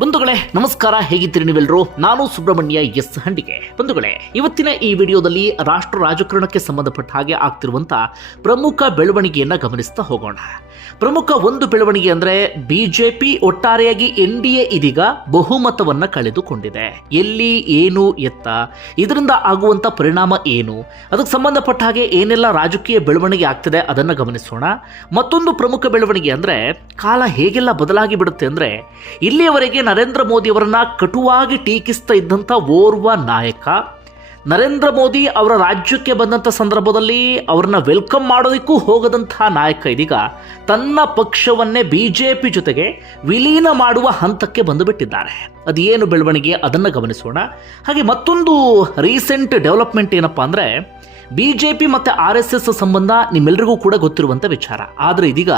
ಬಂಧುಗಳೇ, ನಮಸ್ಕಾರ. ಹೇಗಿದ್ದೀರಿ ನೀವೆಲ್ಲರೂ ನಾನು ಸುಬ್ರಹ್ಮಣ್ಯ ಎಸ್ ಹಂಡಿಗೆ. ಬಂಧುಗಳೇ, ಇವತ್ತಿನ ಈ ವಿಡಿಯೋದಲ್ಲಿ ರಾಷ್ಟ್ರ ರಾಜಕಾರಣಕ್ಕೆ ಸಂಬಂಧಪಟ್ಟ ಹಾಗೆ ಆಗ್ತಿರುವಂತಹ ಪ್ರಮುಖ ಬೆಳವಣಿಗೆಯನ್ನ ಗಮನಿಸ್ತಾ ಹೋಗೋಣ. ಪ್ರಮುಖ ಒಂದು ಬೆಳವಣಿಗೆ ಅಂದ್ರೆ ಬಿಜೆಪಿ ಒಟ್ಟಾರೆಯಾಗಿ ಎನ್ ಡಿ ಎ ಇದೀಗ ಬಹುಮತವನ್ನ ಕಳೆದುಕೊಂಡಿದೆ. ಎಲ್ಲಿ, ಏನು, ಎತ್ತ, ಇದರಿಂದ ಆಗುವಂತ ಪರಿಣಾಮ ಏನು, ಅದಕ್ಕೆ ಸಂಬಂಧಪಟ್ಟ ಹಾಗೆ ಏನೆಲ್ಲ ರಾಜಕೀಯ ಬೆಳವಣಿಗೆ ಆಗ್ತಿದೆ ಅದನ್ನ ಗಮನಿಸೋಣ. ಮತ್ತೊಂದು ಪ್ರಮುಖ ಬೆಳವಣಿಗೆ ಅಂದ್ರೆ ಕಾಲ ಹೇಗೆಲ್ಲ ಬದಲಾಗಿ ಬಿಡುತ್ತೆ ಅಂದ್ರೆ ಇಲ್ಲಿಯವರೆಗೆ ನರೇಂದ್ರ ಮೋದಿ ಅವರನ್ನ ಕಟುವಾಗಿ ಟೀಕಿಸ್ತಾ ಇದ್ದಂಥ ಓರ್ವ ನಾಯಕ. ನರೇಂದ್ರ ಮೋದಿ ಅವರ ರಾಜ್ಯಕ್ಕೆ ಬಂದಂಥ ಸಂದರ್ಭದಲ್ಲಿ ಅವ್ರನ್ನ ವೆಲ್ಕಮ್ ಮಾಡೋದಕ್ಕೂ ಹೋಗದಂತಹ ನಾಯಕ ಇದೀಗ. ತನ್ನ ಪಕ್ಷವನ್ನೇ ಬಿ ಜೆ ಪಿ ಜೊತೆಗೆ ವಿಲೀನ ಮಾಡುವ ಹಂತಕ್ಕೆ ಬಂದುಬಿಟ್ಟಿದ್ದಾರೆ. ಅದೇನು ಬೆಳವಣಿಗೆ ಅದನ್ನು ಗಮನಿಸೋಣ. ಹಾಗೆ ಮತ್ತೊಂದು ರೀಸೆಂಟ್ ಡೆವಲಪ್ಮೆಂಟ್ ಏನಪ್ಪ ಅಂದರೆ ಬಿ ಮತ್ತೆ ಆರ್ ಎಸ್ ಎಸ್ ಸಂಬಂಧ ನಿಮ್ಮೆಲ್ಲರಿಗೂ ಕೂಡ ಗೊತ್ತಿರುವಂಥ ವಿಚಾರ. ಆದರೆ ಇದೀಗ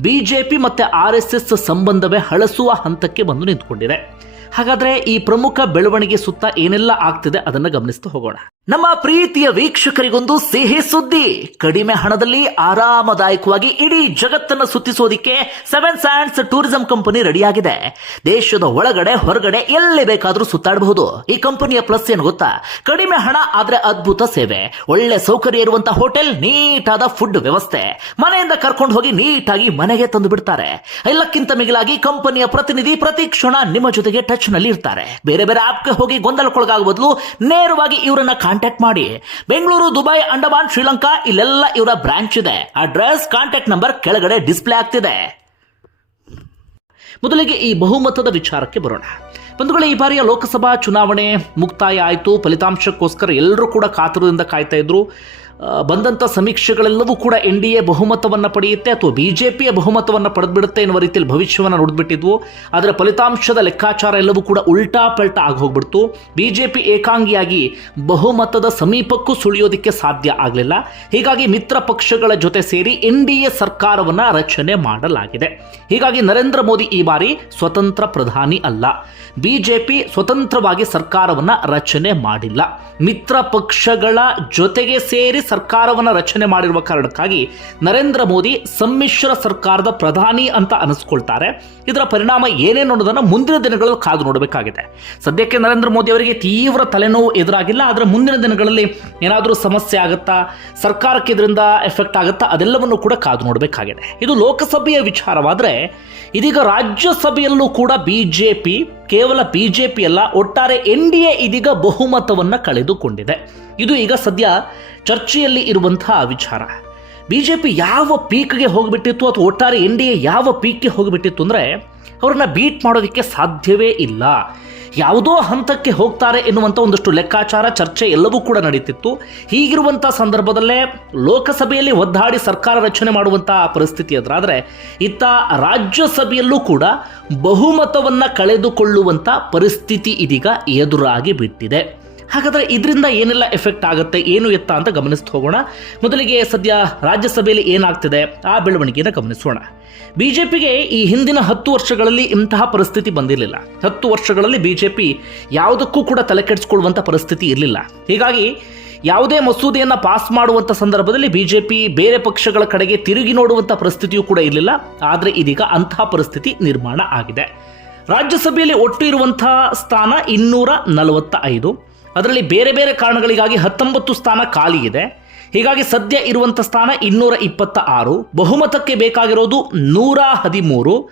ಬಿಜೆಪಿ ಮತ್ತು ಆರ್ ಎಸ್ ಎಸ್ ಸಂಬಂಧವೇ ಹಳಸುವ ಹಂತಕ್ಕೆ ಬಂದು ನಿಂತ್ಕೊಂಡಿದೆ. ಹಾಗಾದ್ರೆ ಈ ಪ್ರಮುಖ ಬೆಳವಣಿಗೆ ಸುತ್ತ ಏನೆಲ್ಲ ಆಗ್ತಿದೆ ಅದನ್ನು ಗಮನಿಸ್ತಾ ಹೋಗೋಣ. ನಮ್ಮ ಪ್ರೀತಿಯ ವೀಕ್ಷಕರಿಗೊಂದು ಸಿಹಿ ಸುದ್ದಿ. ಕಡಿಮೆ ಹಣದಲ್ಲಿ ಆರಾಮದಾಯಕವಾಗಿ ಇಡೀ ಜಗತ್ತನ್ನು ಸುತ್ತಿಸೋದಿಕ್ಕೆ ಸೆವೆನ್ ಸ್ಯಾಂಡ್ಸ್ ಟೂರಿಸಂ ಕಂಪನಿ ರೆಡಿಯಾಗಿದೆ. ದೇಶದ ಒಳಗಡೆ ಹೊರಗಡೆ ಎಲ್ಲಿ ಬೇಕಾದರೂ ಸುತ್ತಾಡಬಹುದು. ಈ ಕಂಪನಿಯ ಪ್ಲಸ್ ಏನು ಗೊತ್ತಾ? ಕಡಿಮೆ ಹಣ ಆದ್ರೆ ಅದ್ಭುತ ಸೇವೆ. ಒಳ್ಳೆ ಸೌಕರ್ಯ ಇರುವಂತಹ ಹೋಟೆಲ್, ನೀಟಾದ ಫುಡ್ ವ್ಯವಸ್ಥೆ. ಮನೆಯಿಂದ ಕರ್ಕೊಂಡು ಹೋಗಿ ನೀಟಾಗಿ ಮನೆಗೆ ತಂದು ಬಿಡ್ತಾರೆ. ಎಲ್ಲಕ್ಕಿಂತ ಮಿಗಿಲಾಗಿ ಕಂಪನಿಯ ಪ್ರತಿನಿಧಿ ಪ್ರತಿ ಕ್ಷಣ ನಿಮ್ಮ ಜೊತೆಗೆ ಟಚ್ನಲ್ಲಿ ಇರ್ತಾರೆ ಬೇರೆ ಬೇರೆ ಆಪ್ಗೆ ಹೋಗಿ ಗೊಂದಲಕ್ಕೊಳಗಾಗುವ ಬದಲು ನೇರವಾಗಿ ಇವರನ್ನ ಕಾಂಟ್ಯಾಕ್ಟ್ ಮಾಡಿ. ಬೆಂಗಳೂರು, ದುಬೈ, ಅಂಡಮಾನ್, ಶ್ರೀಲಂಕಾ, ಇಲ್ಲೆಲ್ಲ ಇವರ ಬ್ರಾಂಚ್ ಇದೆ. ಅಡ್ರೆಸ್ ಕಾಂಟ್ಯಾಕ್ಟ್ ನಂಬರ್ ಕೆಳಗಡೆ ಡಿಸ್ಪ್ಲೇ ಆಗ್ತಿದೆ. ಮೊದಲಿಗೆ ಈ ಬಹುಮತದ ವಿಚಾರಕ್ಕೆ ಬರೋಣ. ಬಂಧುಗಳೇ, ಈ ಬಾರಿಯ ಲೋಕಸಭಾ ಚುನಾವಣೆ ಮುಕ್ತಾಯ ಆಯಿತು. ಫಲಿತಾಂಶಕ್ಕೋಸ್ಕರ ಎಲ್ಲರೂ ಕೂಡ ಕಾತುರದಿಂದ ಕಾಯ್ತಾ ಇದ್ರು. ಬಂದಂಥ ಸಮೀಕ್ಷೆಗಳೆಲ್ಲವೂ ಕೂಡ ಎನ್ ಡಿ ಎ ಬಹುಮತವನ್ನು ಪಡೆಯುತ್ತೆ ಅಥವಾ ಬಿ ಜೆ ಪಿಯ ಬಹುಮತವನ್ನು ಪಡೆದುಬಿಡುತ್ತೆ ಎನ್ನುವ ರೀತಿಯಲ್ಲಿ ಭವಿಷ್ಯವನ್ನು ನೋಡಿಬಿಟ್ಟಿದ್ವು ಆದರೆ ಫಲಿತಾಂಶದ ಲೆಕ್ಕಾಚಾರ ಎಲ್ಲವೂ ಕೂಡ ಉಲ್ಟಾ ಪಲ್ಟಾ ಆಗಿ ಹೋಗ್ಬಿಡ್ತು. ಬಿ ಜೆ ಪಿ ಏಕಾಂಗಿಯಾಗಿ ಬಹುಮತದ ಸಮೀಪಕ್ಕೂ ಸುಳಿಯೋದಕ್ಕೆ ಸಾಧ್ಯ ಆಗಲಿಲ್ಲ. ಹೀಗಾಗಿ ಮಿತ್ರ ಪಕ್ಷಗಳ ಜೊತೆ ಸೇರಿ ಎನ್ ಡಿ ಎ ಸರ್ಕಾರವನ್ನು ರಚನೆ ಮಾಡಲಾಗಿದೆ. ಹೀಗಾಗಿ ನರೇಂದ್ರ ಮೋದಿ ಈ ಬಾರಿ ಸ್ವತಂತ್ರ ಪ್ರಧಾನಿ ಅಲ್ಲ. ಬಿ ಜೆ ಪಿ ಸ್ವತಂತ್ರವಾಗಿ ಸರ್ಕಾರವನ್ನು ರಚನೆ ಮಾಡಿಲ್ಲ. ಮಿತ್ರ ಪಕ್ಷಗಳ ಜೊತೆಗೆ ಸೇರಿ ಸರ್ಕಾರವನ್ನ ರಚನೆ ಮಾಡಿರುವ ಕಾರಣಕ್ಕಾಗಿ ನರೇಂದ್ರ ಮೋದಿ ಸಮ್ಮಿಶ್ರ ಸರ್ಕಾರದ ಪ್ರಧಾನಿ ಅಂತ ಅನಿಸ್ಕೊಳ್ತಾರೆ. ಇದರ ಪರಿಣಾಮ ಏನೇನು ಅನ್ನೋದನ್ನು ಮುಂದಿನ ದಿನಗಳಲ್ಲಿ ಕಾದು ನೋಡಬೇಕಾಗಿದೆ. ಸದ್ಯಕ್ಕೆ ನರೇಂದ್ರ ಮೋದಿ ಅವರಿಗೆ ತೀವ್ರ ತಲೆನೋವು ಎದುರಾಗಿಲ್ಲ, ಆದರೆ ಮುಂದಿನ ದಿನಗಳಲ್ಲಿ ಏನಾದರೂ ಸಮಸ್ಯೆ ಆಗುತ್ತಾ, ಸರ್ಕಾರಕ್ಕೆ ಇದರಿಂದ ಎಫೆಕ್ಟ್ ಆಗುತ್ತಾ, ಅದೆಲ್ಲವನ್ನು ಕೂಡ ಕಾದು ನೋಡಬೇಕಾಗಿದೆ. ಇದು ಲೋಕಸಭೆಯ ವಿಚಾರವಾದರೆ, ಇದೀಗ ರಾಜ್ಯಸಭೆಯಲ್ಲೂ ಕೂಡ ಬಿಜೆಪಿ ಕೇವಲ ಬಿಜೆಪಿ ಅಲ್ಲ, ಒಟ್ಟಾರೆ ಎನ್ ಡಿ ಎ ಇದೀಗ ಬಹುಮತವನ್ನು ಕಳೆದುಕೊಂಡಿದೆ. ಇದು ಈಗ ಸದ್ಯ ಚರ್ಚೆಯಲ್ಲಿ ಇರುವಂತಹ ವಿಚಾರ. ಬಿಜೆಪಿ ಯಾವ ಪೀಕ್ಗೆ ಹೋಗಿಬಿಟ್ಟಿತ್ತು ಅಥವಾ ಒಟ್ಟಾರೆ ಎನ್ ಡಿ ಎ ಯಾವ ಪೀಕ್ಗೆ ಹೋಗಿಬಿಟ್ಟಿತ್ತು ಅಂದರೆ ಅವ್ರನ್ನ ಬೀಟ್ ಮಾಡೋದಕ್ಕೆ ಸಾಧ್ಯವೇ ಇಲ್ಲ. ಯಾವುದೋ ಹಂತಕ್ಕೆ ಹೋಗ್ತಾರೆ ಎನ್ನುವಂಥ ಒಂದಷ್ಟು ಲೆಕ್ಕಾಚಾರ, ಚರ್ಚೆ ಎಲ್ಲವೂ ಕೂಡ ನಡೀತಿತ್ತು. ಹೀಗಿರುವಂಥ ಸಂದರ್ಭದಲ್ಲೇ ಲೋಕಸಭೆಯಲ್ಲಿ ಒದ್ದಾಡಿ ಸರ್ಕಾರ ರಚನೆ ಮಾಡುವಂಥ ಪರಿಸ್ಥಿತಿ ಎದುರಾದರೆ ಇತ್ತ ರಾಜ್ಯಸಭೆಯಲ್ಲೂ ಕೂಡ ಬಹುಮತವನ್ನು ಕಳೆದುಕೊಳ್ಳುವಂಥ ಪರಿಸ್ಥಿತಿ ಇದೀಗ ಎದುರಾಗಿ ಬಿಟ್ಟಿದೆ. ಹಾಗಾದರೆ ಇದರಿಂದ ಏನೆಲ್ಲ ಎಫೆಕ್ಟ್ ಆಗುತ್ತೆ, ಏನು ಎತ್ತ ಅಂತ ಗಮನಿಸ್ತಾ ಹೋಗೋಣ. ಮೊದಲಿಗೆ ಸದ್ಯ ರಾಜ್ಯಸಭೆಯಲ್ಲಿ ಏನಾಗ್ತಿದೆ, ಆ ಬೆಳವಣಿಗೆಯನ್ನು ಗಮನಿಸೋಣ. ಬಿಜೆಪಿಗೆ ಈ ಹಿಂದಿನ ಹತ್ತು ವರ್ಷಗಳಲ್ಲಿ ಇಂತಹ ಪರಿಸ್ಥಿತಿ ಬಂದಿರಲಿಲ್ಲ. ಹತ್ತು ವರ್ಷಗಳಲ್ಲಿ ಬಿಜೆಪಿ ಯಾವುದಕ್ಕೂ ಕೂಡ ತಲೆ ಕೆಡಿಸ್ಕೊಳ್ಳುವಂಥ ಪರಿಸ್ಥಿತಿ ಇರಲಿಲ್ಲ. ಹೀಗಾಗಿ ಯಾವುದೇ ಮಸೂದೆಯನ್ನು ಪಾಸ್ ಮಾಡುವಂಥ ಸಂದರ್ಭದಲ್ಲಿ ಬಿಜೆಪಿ ಬೇರೆ ಪಕ್ಷಗಳ ಕಡೆಗೆ ತಿರುಗಿ ನೋಡುವಂಥ ಪರಿಸ್ಥಿತಿಯೂ ಕೂಡ ಇರಲಿಲ್ಲ. ಆದರೆ ಇದೀಗ ಅಂತಹ ಪರಿಸ್ಥಿತಿ ನಿರ್ಮಾಣ ಆಗಿದೆ. ರಾಜ್ಯಸಭೆಯಲ್ಲಿ ಒಟ್ಟು ಇರುವಂತಹ ಸ್ಥಾನ ಇನ್ನೂರ ನಲವತ್ತ ಐದು ಅದರಲ್ಲಿ ಬೇರೆ ಬೇರೆ ಕಾರಣಗಳಿಗಾಗಿ ಹತ್ತೊಂಬತ್ತು ಸ್ಥಾನ ಖಾಲಿ ಇದೆ. ಹೀಗಾಗಿ ಸದ್ಯ ಇರುವಂಥ ಸ್ಥಾನ ಇನ್ನೂರ ಇಪ್ಪತ್ತ ಆರು. ಬಹುಮತಕ್ಕೆ ಬೇಕಾಗಿರೋದು ನೂರ ಹದಿಮೂರು.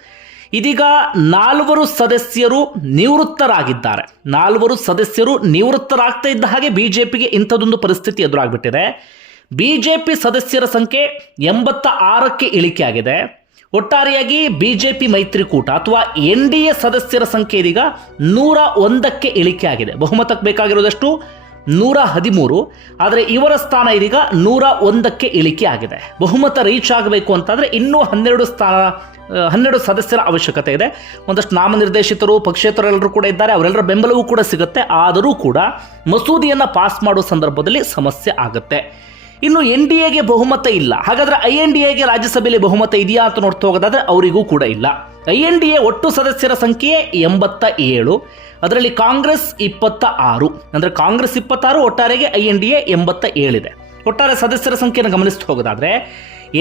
ಇದೀಗ ನಾಲ್ವರು ಸದಸ್ಯರು ನಿವೃತ್ತರಾಗಿದ್ದಾರೆ. ನಾಲ್ವರು ಸದಸ್ಯರು ನಿವೃತ್ತರಾಗ್ತಾ ಇದ್ದ ಹಾಗೆ ಬಿ ಜೆ ಪಿಗೆ ಇಂಥದ್ದೊಂದು ಪರಿಸ್ಥಿತಿ ಎದುರಾಗ್ಬಿಟ್ಟಿದೆ. ಪಿ ಸದಸ್ಯರ ಸಂಖ್ಯೆ ಎಂಬತ್ತ ಆರಕ್ಕೆ ಇಳಿಕೆಯಾಗಿದೆ. ಒಟ್ಟಾರೆಯಾಗಿ ಬಿಜೆಪಿ ಮೈತ್ರಿಕೂಟ ಅಥವಾ ಎನ್ ಡಿ ಎ ಸದಸ್ಯರ ಸಂಖ್ಯೆ ಇದೀಗ ನೂರ ಒಂದಕ್ಕೆ ಇಳಿಕೆಯಾಗಿದೆ ಬಹುಮತಕ್ಕೆ ಬೇಕಾಗಿರೋದಷ್ಟು ನೂರ ಹದಿಮೂರು, ಆದರೆ ಇವರ ಸ್ಥಾನ ಇದೀಗ ನೂರ ಒಂದಕ್ಕೆ ಇಳಿಕೆ ಆಗಿದೆ. ಬಹುಮತ ರೀಚ್ ಆಗಬೇಕು ಅಂತಂದರೆ ಇನ್ನೂ ಹನ್ನೆರಡು ಸ್ಥಾನ ಹನ್ನೆರಡು ಸದಸ್ಯರ ಅವಶ್ಯಕತೆ ಇದೆ. ಒಂದಷ್ಟು ನಾಮನಿರ್ದೇಶಿತರು ಪಕ್ಷೇತರೆಲ್ಲರೂ ಕೂಡ ಇದ್ದಾರೆ. ಅವರೆಲ್ಲರ ಬೆಂಬಲವೂ ಕೂಡ ಸಿಗುತ್ತೆ. ಆದರೂ ಕೂಡ ಮಸೂದೆಯನ್ನು ಪಾಸ್ ಮಾಡೋ ಸಂದರ್ಭದಲ್ಲಿ ಸಮಸ್ಯೆ ಆಗುತ್ತೆ. ಇನ್ನು ಎನ್ ಡಿ ಎಗೆ ಬಹುಮತ ಇಲ್ಲ. ಹಾಗಾದ್ರೆ ಐ ಎನ್ ಡಿ ಎಗೆ ರಾಜ್ಯಸಭೆಯಲ್ಲಿ ಬಹುಮತ ಇದೆಯಾ ಅಂತ ನೋಡ್ತಾ ಹೋಗೋದಾದ್ರೆ ಅವರಿಗೂ ಕೂಡ ಇಲ್ಲ. ಐ ಎನ್ ಡಿ ಎ ಒಟ್ಟು ಸದಸ್ಯರ ಸಂಖ್ಯೆ ಎಂಬತ್ತ ಏಳು, ಅದರಲ್ಲಿ ಕಾಂಗ್ರೆಸ್ ಇಪ್ಪತ್ತ ಆರು. ಅಂದರೆ ಕಾಂಗ್ರೆಸ್ ಇಪ್ಪತ್ತಾರು, ಒಟ್ಟಾರೆಗೆ ಐ ಎನ್ ಡಿ ಎ ಎಂಬತ್ತ ಏಳಿದೆ. ಒಟ್ಟಾರೆ ಸದಸ್ಯರ ಸಂಖ್ಯೆಯನ್ನು ಗಮನಿಸ್ತಾ ಹೋಗೋದಾದ್ರೆ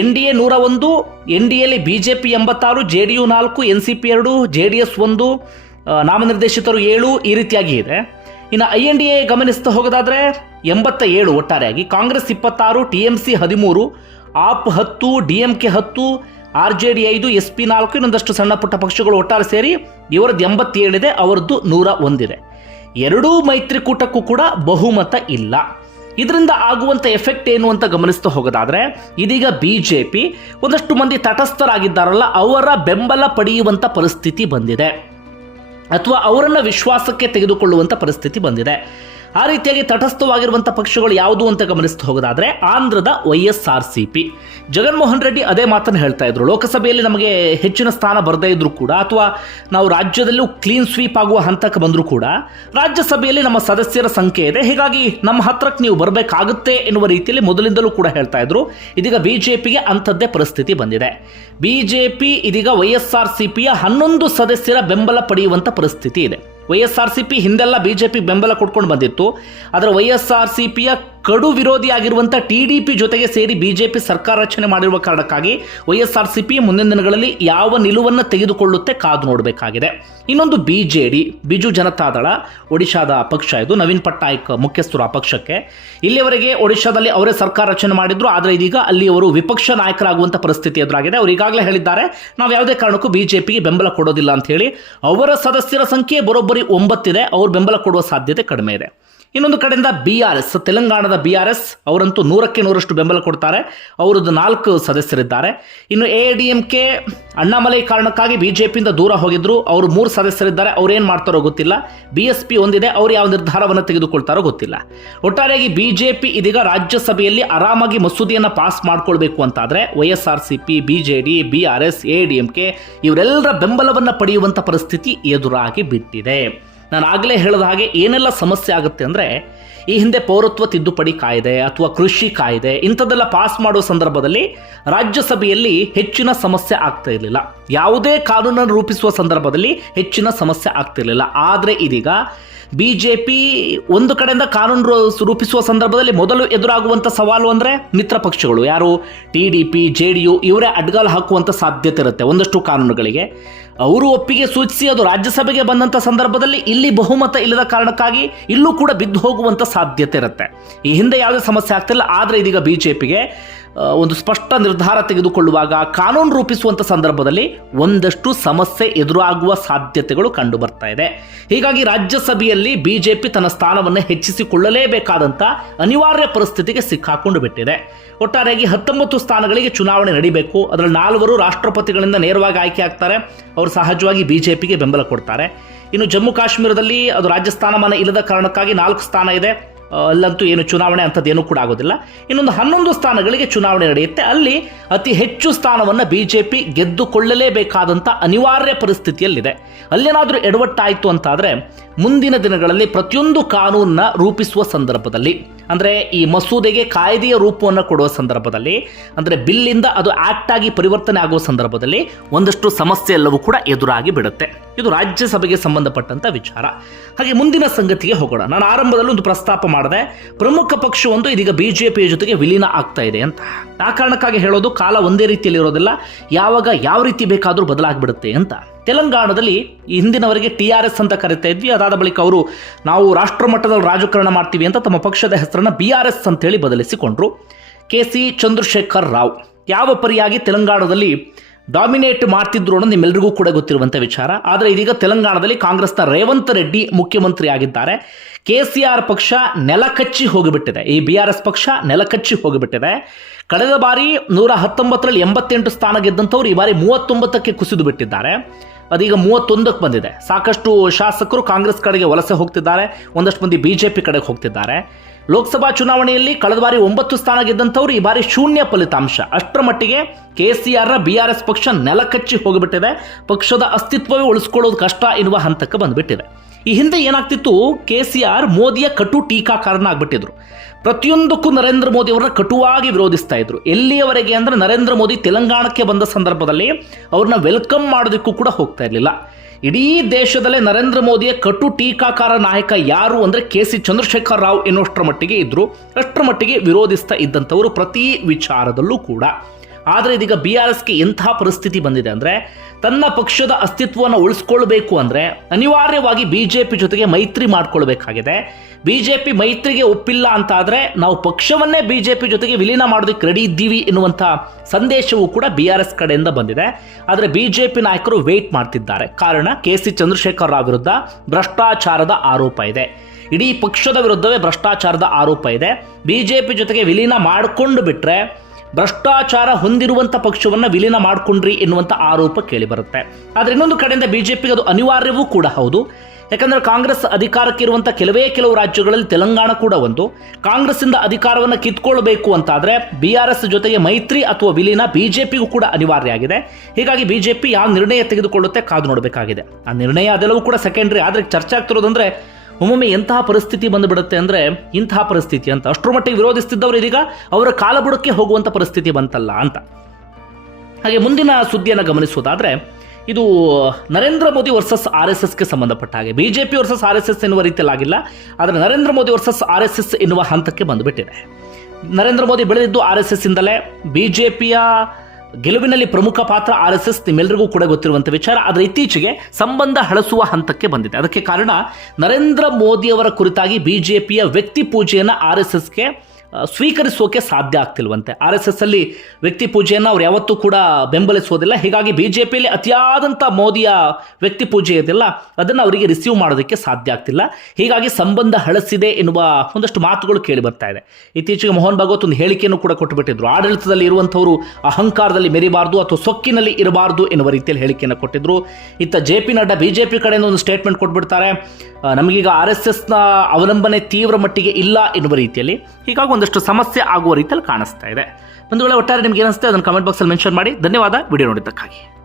ಎನ್ ಡಿ ಎ ನೂರ ಒಂದು, ಎನ್ ಡಿ ಎಲ್ಲಿ ಬಿ ಜೆ ಪಿ ಎಂಬತ್ತಾರು, ಜೆ ಡಿ ಯು ನಾಲ್ಕು, ಎನ್ ಸಿ ಪಿ ಎರಡು, ಜೆ ಡಿ ಎಸ್ ಒಂದು ನಾಮನಿರ್ದೇಶಿತರು ಏಳು ಈ ರೀತಿಯಾಗಿ ಇದೆ. ಇನ್ನು ಐ ಎನ್ ಡಿ ಎ ಗಮನಿಸ್ತಾ ಹೋಗೋದಾದ್ರೆ ಎಂಬತ್ತ ಏಳು ಒಟ್ಟಾರೆಯಾಗಿ ಕಾಂಗ್ರೆಸ್ ಇಪ್ಪತ್ತಾರು ಟಿ ಎಂ ಸಿ ಹದಿಮೂರು, ಆಪ್ ಹತ್ತು ಡಿ ಎಂ ಕೆ ಹತ್ತು ಆರ್ ಜೆ ಡಿ ಐದು ಎಸ್ ಪಿ ನಾಲ್ಕು, ಇನ್ನೊಂದಷ್ಟು ಸಣ್ಣ ಪುಟ್ಟ ಪಕ್ಷಗಳು ಒಟ್ಟಾರೆ ಸೇರಿ ಇವರದ್ದು ಎಂಬತ್ತೇಳಿದೆ, ಅವರದ್ದು ನೂರ ಒಂದಿದೆ. ಎರಡೂ ಮೈತ್ರಿಕೂಟಕ್ಕೂ ಕೂಡ ಬಹುಮತ ಇಲ್ಲ. ಇದರಿಂದ ಆಗುವಂಥ ಎಫೆಕ್ಟ್ ಏನು ಅಂತ ಗಮನಿಸ್ತಾ ಹೋಗೋದಾದರೆ, ಇದೀಗ ಬಿ ಜೆ ಪಿ ಒಂದಷ್ಟು ಮಂದಿ ತಟಸ್ಥರಾಗಿದ್ದಾರಲ್ಲ, ಅವರ ಬೆಂಬಲ ಪಡೆಯುವಂಥ ಪರಿಸ್ಥಿತಿ ಬಂದಿದೆ. ಅಥವಾ ಅವರನ್ನು ವಿಶ್ವಾಸಕ್ಕೆ ತೆಗೆದುಕೊಳ್ಳುವಂಥ ಪರಿಸ್ಥಿತಿ ಬಂದಿದೆ. ಆ ರೀತಿಯಾಗಿ ತಟಸ್ಥವಾಗಿರುವಂಥ ಪಕ್ಷಗಳು ಯಾವುದು ಅಂತ ಗಮನಿಸ್ತಾ ಹೋಗೋದಾದ್ರೆ ಆಂಧ್ರದ Y S C P. Jaganmohan Reddy ಅದೇ ಮಾತನ್ನು ಹೇಳ್ತಾ ಇದ್ರು. ಲೋಕಸಭೆಯಲ್ಲಿ ನಮಗೆ ಹೆಚ್ಚಿನ ಸ್ಥಾನ ಬರದೇ ಇದ್ರು ಕೂಡ, ಅಥವಾ ನಾವು ರಾಜ್ಯದಲ್ಲೂ ಕ್ಲೀನ್ ಸ್ವೀಪ್ ಆಗುವ ಹಂತಕ್ಕೆ ಬಂದರೂ ಕೂಡ, ರಾಜ್ಯಸಭೆಯಲ್ಲಿ ನಮ್ಮ ಸದಸ್ಯರ ಸಂಖ್ಯೆ ಇದೆ. ಹೀಗಾಗಿ ನಮ್ಮ ಹತ್ರಕ್ಕೆ ನೀವು ಬರಬೇಕಾಗುತ್ತೆ ಎನ್ನುವ ರೀತಿಯಲ್ಲಿ ಮೊದಲಿಂದಲೂ ಕೂಡ ಹೇಳ್ತಾ ಇದ್ರು. ಇದೀಗ ಬಿಜೆಪಿಗೆ ಅಂಥದ್ದೇ ಪರಿಸ್ಥಿತಿ ಬಂದಿದೆ. ಬಿಜೆಪಿ ಇದೀಗ ವೈ ಎಸ್ ಸಿ ಪಿಯ ಹನ್ನೊಂದು ಸದಸ್ಯರ ಬೆಂಬಲ ಪಡೆಯುವಂಥ ಪರಿಸ್ಥಿತಿ ಇದೆ. Y S R C P ಹಿಂದೆಲ್ಲ ಬಿಜೆಪಿ ಬೆಂಬಲ ಕೊಟ್ಕೊಂಡು ಬಂದಿತ್ತು. ಆದರೆ ವೈ ಎಸ್ ಆರ್ ಸಿ ಪಿಯ ಕಡು ವಿರೋಧಿಯಾಗಿರುವಂಥ ಟಿ ಡಿ ಪಿ ಜೊತೆಗೆ ಸೇರಿ ಬಿಜೆಪಿ ಸರ್ಕಾರ ರಚನೆ ಮಾಡಿರುವ ಕಾರಣಕ್ಕಾಗಿ Y S R C P ಮುಂದಿನ ದಿನಗಳಲ್ಲಿ ಯಾವ ನಿಲುವನ್ನು ತೆಗೆದುಕೊಳ್ಳುತ್ತೆ ಕಾದು ನೋಡಬೇಕಾಗಿದೆ. ಇನ್ನೊಂದು ಬಿಜೆಡಿ ಬಿಜು ಜನತಾದಳ ಒಡಿಶಾದ ಪಕ್ಷ ಇದು. ನವೀನ್ ಪಟ್ನಾಯಕ್ ಮುಖ್ಯಸ್ಥರು ಆ ಪಕ್ಷಕ್ಕೆ. ಇಲ್ಲಿಯವರೆಗೆ ಒಡಿಶಾದಲ್ಲಿ ಅವರೇ ಸರ್ಕಾರ ರಚನೆ ಮಾಡಿದ್ರು. ಆದರೆ ಇದೀಗ ಅಲ್ಲಿ ಅವರು ವಿಪಕ್ಷ ನಾಯಕರಾಗುವಂಥ ಪರಿಸ್ಥಿತಿ ಎದುರಾಗಿದೆ. ಅವರು ಈಗಾಗಲೇ ಹೇಳಿದ್ದಾರೆ, ನಾವು ಯಾವುದೇ ಕಾರಣಕ್ಕೂ ಬಿಜೆಪಿಗೆ ಬೆಂಬಲ ಕೊಡೋದಿಲ್ಲ ಅಂತ ಹೇಳಿ. ಅವರ ಸದಸ್ಯರ ಸಂಖ್ಯೆ ಬರೋಬ್ಬರಿ ಒಂಬತ್ತಿದೆ. ಅವರು ಬೆಂಬಲ ಕೊಡುವ ಸಾಧ್ಯತೆ ಕಡಿಮೆ ಇದೆ. ಇನ್ನೊಂದು ಕಡೆಯಿಂದ ಬಿ ಆರ್ ಎಸ್ ತೆಲಂಗಾಣದ ಬಿ ಆರ್ ಎಸ್ ಅವರಂತೂ ನೂರಕ್ಕೆ ನೂರಷ್ಟು ಬೆಂಬಲ ಕೊಡ್ತಾರೆ. ಅವರದ್ದು ನಾಲ್ಕು ಸದಸ್ಯರಿದ್ದಾರೆ. ಇನ್ನು A D M K Annamalai ಕಾರಣಕ್ಕಾಗಿ ಬಿ ಜೆ ಪಿಯಿಂದ ದೂರ ಹೋಗಿದ್ರು. ಅವರು ಮೂರು ಸದಸ್ಯರಿದ್ದಾರೆ. ಅವ್ರೇನು ಮಾಡ್ತಾರೋ ಗೊತ್ತಿಲ್ಲ. ಬಿ ಎಸ್ ಪಿ ಒಂದಿದೆ. ಅವ್ರು ಯಾವ ನಿರ್ಧಾರವನ್ನು ತೆಗೆದುಕೊಳ್ತಾರೋ ಗೊತ್ತಿಲ್ಲ. ಒಟ್ಟಾರೆಯಾಗಿ ಬಿ ಜೆ ಪಿ ಇದೀಗ ರಾಜ್ಯಸಭೆಯಲ್ಲಿ ಆರಾಮಾಗಿ ಮಸೂದೆಯನ್ನು ಪಾಸ್ ಮಾಡ್ಕೊಳ್ಬೇಕು ಅಂತಾದರೆ Y S R C P B J D B R S A D M K ಇವರೆಲ್ಲರ ಬೆಂಬಲವನ್ನು ಪಡೆಯುವಂಥ ಪರಿಸ್ಥಿತಿ ಎದುರಾಗಿ ಬಿಟ್ಟಿದೆ ನಾನು ಆಗಲೇ ಹೇಳಿದ ಹಾಗೆ ಏನೆಲ್ಲ ಸಮಸ್ಯೆ ಆಗುತ್ತೆ ಅಂದರೆ ಈ ಹಿಂದೆ ಪೌರತ್ವ ತಿದ್ದುಪಡಿ ಕಾಯ್ದೆ ಅಥವಾ ಕೃಷಿ ಕಾಯ್ದೆ ಇಂಥದ್ದೆಲ್ಲ ಪಾಸ್ ಮಾಡುವ ಸಂದರ್ಭದಲ್ಲಿ ರಾಜ್ಯಸಭೆಯಲ್ಲಿ ಹೆಚ್ಚಿನ ಸಮಸ್ಯೆ ಆಗ್ತಾ ಇರಲಿಲ್ಲ. ಯಾವುದೇ ಕಾನೂನನ್ನು ರೂಪಿಸುವ ಸಂದರ್ಭದಲ್ಲಿ ಹೆಚ್ಚಿನ ಸಮಸ್ಯೆ ಆಗ್ತಿರಲಿಲ್ಲ ಆದರೆ ಇದೀಗ ಬಿ ಜೆ ಪಿ ಒಂದು ಕಡೆಯಿಂದ ಕಾನೂನು ರೂಪಿಸುವ ಸಂದರ್ಭದಲ್ಲಿ ಮೊದಲು ಎದುರಾಗುವಂಥ ಸವಾಲು ಅಂದರೆ ಮಿತ್ರ ಪಕ್ಷಗಳು. ಯಾರು T D P, J D U ಇವರೇ ಅಡ್ಗಾಲು ಹಾಕುವಂಥ ಸಾಧ್ಯತೆ ಇರುತ್ತೆ ಒಂದಷ್ಟು ಕಾನೂನುಗಳಿಗೆ. ಅವರು ಒಪ್ಪಿಗೆ ಸೂಚಿಸಿ ಅದು ರಾಜ್ಯಸಭೆಗೆ ಬಂದಂಥ ಸಂದರ್ಭದಲ್ಲಿ ಇಲ್ಲಿ ಬಹುಮತ ಇಲ್ಲದ ಕಾರಣಕ್ಕಾಗಿ ಇಲ್ಲೂ ಕೂಡ ಬಿದ್ದು ಹೋಗುವಂಥ ಸಾಧ್ಯತೆ ಇರುತ್ತೆ. ಈ ಹಿಂದೆ ಯಾವುದೇ ಸಮಸ್ಯೆ ಆಗ್ತಿಲ್ಲ, ಆದರೆ ಇದೀಗ ಬಿಜೆಪಿಗೆ ಒಂದು ಸ್ಪಷ್ಟ ನಿರ್ಧಾರ ತೆಗೆದುಕೊಳ್ಳುವಾಗ ಕಾನೂನು ರೂಪಿಸುವಂಥ ಸಂದರ್ಭದಲ್ಲಿ ಒಂದಷ್ಟು ಸಮಸ್ಯೆ ಎದುರಾಗುವ ಸಾಧ್ಯತೆಗಳು ಕಂಡು ಬರ್ತಾ ಇದೆ. ಹೀಗಾಗಿ ರಾಜ್ಯಸಭೆಯಲ್ಲಿ ಬಿಜೆಪಿ ತನ್ನ ಸ್ಥಾನವನ್ನು ಹೆಚ್ಚಿಸಿಕೊಳ್ಳಲೇಬೇಕಾದಂಥ ಅನಿವಾರ್ಯ ಪರಿಸ್ಥಿತಿಗೆ ಸಿಕ್ಕಾಕೊಂಡು ಬಿಟ್ಟಿದೆ. ಒಟ್ಟಾರೆಯಾಗಿ ಹತ್ತೊಂಬತ್ತು ಸ್ಥಾನಗಳಿಗೆ ಚುನಾವಣೆ ನಡೀಬೇಕು. ಅದರಲ್ಲಿ ನಾಲ್ವರು ರಾಷ್ಟ್ರಪತಿಗಳಿಂದ ನೇರವಾಗಿ ಆಯ್ಕೆ ಆಗ್ತಾರೆ. ಅವರು ಸಹಜವಾಗಿ ಬಿಜೆಪಿಗೆ ಬೆಂಬಲ ಕೊಡ್ತಾರೆ. ಇನ್ನು ಜಮ್ಮು ಕಾಶ್ಮೀರದಲ್ಲಿ ಅದು ರಾಜ್ಯ ಸ್ಥಾನಮಾನ ಇಲ್ಲದ ಕಾರಣಕ್ಕಾಗಿ ನಾಲ್ಕು ಸ್ಥಾನ ಇದೆ. ಅಲ್ಲಂತೂ ಏನು ಚುನಾವಣೆ ಅಂಥದ್ದೇನೂ ಕೂಡ ಆಗೋದಿಲ್ಲ. ಇನ್ನೊಂದು ಹನ್ನೊಂದು ಸ್ಥಾನಗಳಿಗೆ ಚುನಾವಣೆ ನಡೆಯುತ್ತೆ. ಅಲ್ಲಿ ಅತಿ ಹೆಚ್ಚು ಸ್ಥಾನವನ್ನು ಬಿ ಜೆ ಪಿ ಗೆದ್ದುಕೊಳ್ಳಲೇಬೇಕಾದಂಥ ಅನಿವಾರ್ಯ ಪರಿಸ್ಥಿತಿಯಲ್ಲಿದೆ. ಅಲ್ಲೇನಾದರೂ ಎಡವಟ್ಟಾಯಿತು ಅಂತಾದರೆ ಮುಂದಿನ ದಿನಗಳಲ್ಲಿ ಪ್ರತಿಯೊಂದು ಕಾನೂನನ್ನ ರೂಪಿಸುವ ಸಂದರ್ಭದಲ್ಲಿ. ಅಂದರೆ ಈ ಮಸೂದೆಗೆ ಕಾಯ್ದೆಯ ರೂಪವನ್ನು ಕೊಡುವ ಸಂದರ್ಭದಲ್ಲಿ, ಅಂದರೆ ಬಿಲ್ಲಿಂದ ಅದು ಆಕ್ಟ್ ಆಗಿ ಪರಿವರ್ತನೆ ಆಗುವ ಸಂದರ್ಭದಲ್ಲಿ ಒಂದಷ್ಟು ಸಮಸ್ಯೆ ಎಲ್ಲವೂ ಕೂಡ ಎದುರಾಗಿ ಬಿಡುತ್ತೆ. ಇದು ರಾಜ್ಯಸಭೆಗೆ ಸಂಬಂಧಪಟ್ಟಂಥ ವಿಚಾರ. ಹಾಗೆ ಮುಂದಿನ ಸಂಗತಿಗೆ ಹೋಗೋಣ. ನಾನು ಆರಂಭದಲ್ಲಿ ಒಂದು ಪ್ರಸ್ತಾಪ ಮಾಡಿದೆ. ಪ್ರಮುಖ ಪಕ್ಷವೊಂದು ಇದೀಗ ಬಿ ಜೆ ಪಿಯ ಜೊತೆಗೆ ವಿಲೀನ ಆಗ್ತಾ ಇದೆ ಅಂತ. ಆ ಕಾರಣಕ್ಕಾಗಿ ಹೇಳೋದು ಕಾಲ ಒಂದೇ ರೀತಿಯಲ್ಲಿ ಇರೋದಿಲ್ಲ ಯಾವಾಗ ಯಾವ ರೀತಿ ಬೇಕಾದರೂ ಬದಲಾಗಿಬಿಡುತ್ತೆ ಅಂತ. ತೆಲಂಗಾಣದಲ್ಲಿ ಹಿಂದಿನವರೆಗೆ ಟಿ ಆರ್ ಎಸ್ ಅಂತ ಕರಿತಾ ಇದ್ವಿ. ಅದಾದ ಬಳಿಕ ಅವರು ನಾವು ರಾಷ್ಟ್ರ ಮಟ್ಟದಲ್ಲಿ ರಾಜಕಾರಣ ಮಾಡ್ತೀವಿ ಅಂತ ತಮ್ಮ ಪಕ್ಷದ ಹೆಸರನ್ನು ಬಿ ಆರ್ ಎಸ್ ಅಂತೇಳಿ ಬದಲಿಸಿಕೊಂಡ್ರು. ಕೆ ಸಿ ಚಂದ್ರಶೇಖರ್ ರಾವ್ ಯಾವ ಪರಿಯಾಗಿ ತೆಲಂಗಾಣದಲ್ಲಿ ಡಾಮಿನೇಟ್ ಮಾಡ್ತಿದ್ರು ಅನ್ನೋದು ನಿಮ್ಮೆಲ್ಲರಿಗೂ ಕೂಡ ಗೊತ್ತಿರುವಂಥ ವಿಚಾರ. ಆದರೆ ಇದೀಗ ತೆಲಂಗಾಣದಲ್ಲಿ ಕಾಂಗ್ರೆಸ್ನ ರೇವಂತ್ ರೆಡ್ಡಿ ಮುಖ್ಯಮಂತ್ರಿ ಆಗಿದ್ದಾರೆ. ಕೆ ಸಿ ಆರ್ ಪಕ್ಷ ನೆಲಕಚ್ಚಿ ಹೋಗಿಬಿಟ್ಟಿದೆ. ಈ ಬಿ ಆರ್ ಎಸ್ ಪಕ್ಷ ನೆಲಕಚ್ಚಿ ಹೋಗಿಬಿಟ್ಟಿದೆ. ಕಳೆದ ಬಾರಿ ನೂರ ಹತ್ತೊಂಬತ್ತರಲ್ಲಿ ಎಂಬತ್ತೆಂಟು ಸ್ಥಾನ ಗೆದ್ದಂಥವ್ರು ಈ ಬಾರಿ ಮೂವತ್ತೊಂಬತ್ತಕ್ಕೆ ಕುಸಿದು ಬಿಟ್ಟಿದ್ದಾರೆ. ಅದೀಗ ಮೂವತ್ತೊಂದಕ್ಕೆ ಬಂದಿದೆ. ಸಾಕಷ್ಟು ಶಾಸಕರು ಕಾಂಗ್ರೆಸ್ ಕಡೆಗೆ ವಲಸೆ ಹೋಗ್ತಿದ್ದಾರೆ. ಒಂದಷ್ಟು ಮಂದಿ ಬಿಜೆಪಿ ಕಡೆಗೆ ಹೋಗ್ತಿದ್ದಾರೆ. ಲೋಕಸಭಾ ಚುನಾವಣೆಯಲ್ಲಿ ಕಳೆದ ಬಾರಿ ಒಂಬತ್ತು ಸ್ಥಾನ ಗೆದ್ದಂಥವ್ರು ಈ ಬಾರಿ ಶೂನ್ಯ ಫಲಿತಾಂಶ. ಅಷ್ಟರ ಮಟ್ಟಿಗೆ ಕೆ ಸಿ ಆರ್ನ ಬಿ ಆರ್ ಎಸ್ ಪಕ್ಷ ನೆಲಕಚ್ಚಿ ಹೋಗಿಬಿಟ್ಟಿದೆ. ಪಕ್ಷದ ಅಸ್ತಿತ್ವವೇ ಉಳಿಸ್ಕೊಳ್ಳೋದು ಕಷ್ಟ ಎನ್ನುವ ಹಂತಕ್ಕೆ ಬಂದ್ಬಿಟ್ಟಿದೆ. ಈ ಹಿಂದೆ ಏನಾಗ್ತಿತ್ತು, ಕೆ ಸಿ ಆರ್ ಮೋದಿಯ ಕಟು ಟೀಕಾಕಾರನ ಆಗ್ಬಿಟ್ಟಿದ್ರು. ಪ್ರತಿಯೊಂದಕ್ಕೂ ನರೇಂದ್ರ ಮೋದಿ ಅವರನ್ನ ಕಟುವಾಗಿ ವಿರೋಧಿಸ್ತಾ ಇದ್ರು. ಎಲ್ಲಿಯವರೆಗೆ ಅಂದ್ರೆ ನರೇಂದ್ರ ಮೋದಿ ತೆಲಂಗಾಣಕ್ಕೆ ಬಂದ ಸಂದರ್ಭದಲ್ಲಿ ಅವ್ರನ್ನ ವೆಲ್ಕಮ್ ಮಾಡೋದಕ್ಕೂ ಕೂಡ ಹೋಗ್ತಾ ಇರಲಿಲ್ಲ. ಇಡೀ ದೇಶದಲ್ಲೇ ನರೇಂದ್ರ ಮೋದಿಯ ಕಟು ಟೀಕಾಕಾರ ನಾಯಕ ಯಾರು ಅಂದ್ರೆ ಕೆ ಸಿ ಚಂದ್ರಶೇಖರ್ ರಾವ್ ಎನ್ನುವಷ್ಟರ ಮಟ್ಟಿಗೆ ಇದ್ರು. ಅಷ್ಟರ ಮಟ್ಟಿಗೆ ವಿರೋಧಿಸ್ತಾ ಇದ್ದಂಥವರು ಪ್ರತಿ ವಿಚಾರದಲ್ಲೂ ಕೂಡ. ಆದರೆ ಇದೀಗ ಬಿ ಆರ್ ಎಸ್ಗೆ ಎಂತಹ ಪರಿಸ್ಥಿತಿ ಬಂದಿದೆ ಅಂದರೆ ತನ್ನ ಪಕ್ಷದ ಅಸ್ತಿತ್ವವನ್ನು ಉಳಿಸ್ಕೊಳ್ಬೇಕು ಅಂದರೆ ಅನಿವಾರ್ಯವಾಗಿ ಬಿ ಜೆ ಪಿ ಜೊತೆಗೆ ಮೈತ್ರಿ ಮಾಡ್ಕೊಳ್ಬೇಕಾಗಿದೆ. ಬಿ ಜೆ ಪಿ ಮೈತ್ರಿಗೆ ಒಪ್ಪಿಲ್ಲ ಅಂತ ಆದರೆ ನಾವು ಪಕ್ಷವನ್ನೇ ಬಿ ಜೆ ಪಿ ಜೊತೆಗೆ ವಿಲೀನ ಮಾಡೋದಕ್ಕೆ ರೆಡಿ ಇದ್ದೀವಿ ಎನ್ನುವಂಥ ಸಂದೇಶವೂ ಕೂಡ ಬಿ ಆರ್ ಎಸ್ ಕಡೆಯಿಂದ ಬಂದಿದೆ. ಆದರೆ ಬಿ ಜೆ ಪಿ ನಾಯಕರು ವೇಟ್ ಮಾಡ್ತಿದ್ದಾರೆ. ಕಾರಣ ಕೆ ಸಿ ಚಂದ್ರಶೇಖರ್ ರಾವ್ ವಿರುದ್ಧ ಭ್ರಷ್ಟಾಚಾರದ ಆರೋಪ ಇದೆ. ಇಡೀ ಪಕ್ಷದ ವಿರುದ್ಧವೇ ಭ್ರಷ್ಟಾಚಾರದ ಆರೋಪ ಇದೆ. ಬಿ ಜೆ ಪಿ ಜೊತೆಗೆ ವಿಲೀನ ಮಾಡಿಕೊಂಡು ಬಿಟ್ರೆ ಭ್ರಷ್ಟಾಚಾರ ಹೊಂದಿರುವಂಥ ಪಕ್ಷವನ್ನು ವಿಲೀನ ಮಾಡಿಕೊಂಡ್ರಿ ಎನ್ನುವಂಥ ಆರೋಪ ಕೇಳಿಬರುತ್ತೆ. ಆದರೆ ಇನ್ನೊಂದು ಕಡೆಯಿಂದ ಬಿ ಜೆ ಪಿಗೆ ಅದು ಅನಿವಾರ್ಯವೂ ಕೂಡ ಹೌದು. ಯಾಕಂದರೆ ಕಾಂಗ್ರೆಸ್ ಅಧಿಕಾರಕ್ಕೆ ಇರುವಂಥ ಕೆಲವೇ ಕೆಲವು ರಾಜ್ಯಗಳಲ್ಲಿ ತೆಲಂಗಾಣ ಕೂಡ ಒಂದು. ಕಾಂಗ್ರೆಸ್ಸಿಂದ ಅಧಿಕಾರವನ್ನು ಕಿತ್ಕೊಳ್ಬೇಕು ಅಂತಾದರೆ ಬಿ ಆರ್ ಎಸ್ ಜೊತೆಗೆ ಮೈತ್ರಿ ಅಥವಾ ವಿಲೀನ ಬಿ ಜೆ ಪಿಗೂ ಕೂಡ ಅನಿವಾರ್ಯ ಆಗಿದೆ ಹೀಗಾಗಿ ಬಿ ಜೆ ಪಿ ಯಾವ ನಿರ್ಣಯ ತೆಗೆದುಕೊಳ್ಳುತ್ತೆ ಕಾದು ನೋಡಬೇಕಾಗಿದೆ. ಆ ನಿರ್ಣಯ ಅದೆಲ್ಲವೂ ಕೂಡ ಸೆಕೆಂಡ್ರಿ ಆದರೆ ಚರ್ಚೆ ಆಗ್ತಿರೋದಂದ್ರೆ ಒಮ್ಮೊಮ್ಮೆ ಎಂತಹ ಪರಿಸ್ಥಿತಿ ಬಂದುಬಿಡುತ್ತೆ ಅಂದರೆ ಇಂತಹ ಪರಿಸ್ಥಿತಿ ಅಂತ. ಅಷ್ಟರ ಮಟ್ಟಿಗೆ ವಿರೋಧಿಸ್ತಿದ್ದವರು ಇದೀಗ, ಅವರ ಕಾಲಬುಡಕ್ಕೆ ಹೋಗುವಂಥ ಪರಿಸ್ಥಿತಿ ಬಂತಲ್ಲ ಅಂತ. ಹಾಗೆ ಮುಂದಿನ ಸುದ್ದಿಯನ್ನು ಗಮನಿಸುವುದಾದರೆ, ಇದು Narendra Modi versus R S ಎಸ್ಗೆ ಸಂಬಂಧಪಟ್ಟ ಹಾಗೆ. B J P versus R S S ಎನ್ನುವ ರೀತಿಯಲ್ಲಿ ಆಗಿಲ್ಲ, ಆದರೆ Narendra Modi versus R S S ಎನ್ನುವ ಹಂತಕ್ಕೆ ಬಂದುಬಿಟ್ಟಿದೆ. ನರೇಂದ್ರ ಮೋದಿ ಬೆಳೆದಿದ್ದು ಆರ್ ಎಸ್ ಎಸ್ ಇಂದಲೇ ಬಿ ಜೆ ಪಿಯ ಗೆಲುವಿನಲ್ಲಿ ಪ್ರಮುಖ ಪಾತ್ರ ಆರ್ ಎಸ್ ಎಸ್ ನಿಮ್ಮೆಲ್ಲರಿಗೂ ಕೂಡ ಗೊತ್ತಿರುವಂಥ ವಿಚಾರ. ಆದರೆ ಇತ್ತೀಚೆಗೆ ಸಂಬಂಧ ಹಳಸುವ ಹಂತಕ್ಕೆ ಬಂದಿದೆ. ಅದಕ್ಕೆ ಕಾರಣ ನರೇಂದ್ರ ಮೋದಿಯವರ ಕುರಿತಾಗಿ ಬಿಜೆಪಿಯ ವ್ಯಕ್ತಿ ಪೂಜೆಯನ್ನು ಆರ್ ಎಸ್ ಎಸ್ಗೆ ಸ್ವೀಕರಿಸೋಕೆ ಸಾಧ್ಯ ಆಗ್ತಿಲ್ವಂತೆ. ಆರ್ ಎಸ್ ಎಸ್ ಅಲ್ಲಿ ವ್ಯಕ್ತಿ ಪೂಜೆಯನ್ನು ಅವ್ರು ಯಾವತ್ತೂ ಕೂಡ ಬೆಂಬಲಿಸೋದಿಲ್ಲ. ಹೀಗಾಗಿ ಬಿ ಜೆ ಪಿಯಲ್ಲಿ ಅತಿಯಾದಂಥ ಮೋದಿಯ ವ್ಯಕ್ತಿ ಪೂಜೆ ಇದೆಯಲ್ಲ ಅದನ್ನು ಅವರಿಗೆ ರಿಸೀವ್ ಮಾಡೋದಕ್ಕೆ ಸಾಧ್ಯ ಆಗ್ತಿಲ್ಲ. ಹೀಗಾಗಿ ಸಂಬಂಧ ಹಳಸಿದೆ ಎನ್ನುವ ಒಂದಷ್ಟು ಮಾತುಗಳು ಕೇಳಿ ಬರ್ತಾ ಇದೆ. ಇತ್ತೀಚೆಗೆ ಮೋಹನ್ ಭಾಗವತ್ ಒಂದು ಹೇಳಿಕೆಯನ್ನು ಕೂಡ ಕೊಟ್ಟುಬಿಟ್ಟಿದ್ರು. ಆಡಳಿತದಲ್ಲಿ ಇರುವಂಥವರು ಅಹಂಕಾರದಲ್ಲಿ ಮೆರಿಬಾರ್ದು ಅಥವಾ ಸೊಕ್ಕಿನಲ್ಲಿ ಇರಬಾರ್ದು ಎನ್ನುವ ರೀತಿಯಲ್ಲಿ ಹೇಳಿಕೆಯನ್ನು ಕೊಟ್ಟಿದ್ರು. ಇತ್ತ J P Nadda B J P ಕಡೆಯಿಂದ ಒಂದು ಸ್ಟೇಟ್ಮೆಂಟ್ ಕೊಟ್ಬಿಡ್ತಾರೆ. ನಮಗೀಗ ಆರ್ ಎಸ್ ಎಸ್ನ ಅವಲಂಬನೆ ತೀವ್ರ ಮಟ್ಟಿಗೆ ಇಲ್ಲ ಎನ್ನುವ ರೀತಿಯಲ್ಲಿ ಹೀಗಾಗಿ ಒಂದಷ್ಟು ಸಮಸ್ಯೆ ಆಗುವ ರೀತಿಯಲ್ಲಿ ಕಾಣಿಸ್ತಾ ಇದೆ. ಒಂದು ವೇಳೆ ಒಟ್ಟಾರೆ ನಿಮ್ಗೆ ಏನಿಸುತ್ತೆ ಅದನ್ನು ಕಮೆಂಟ್ ಬಾಕ್ಸಲ್ಲಿ ಮೆನ್ಷನ್ ಮಾಡಿ. ಧನ್ಯವಾದ. ವಿಡಿಯೋ ನೋಡಿದ್ದಕ್ಕಾಗಿ.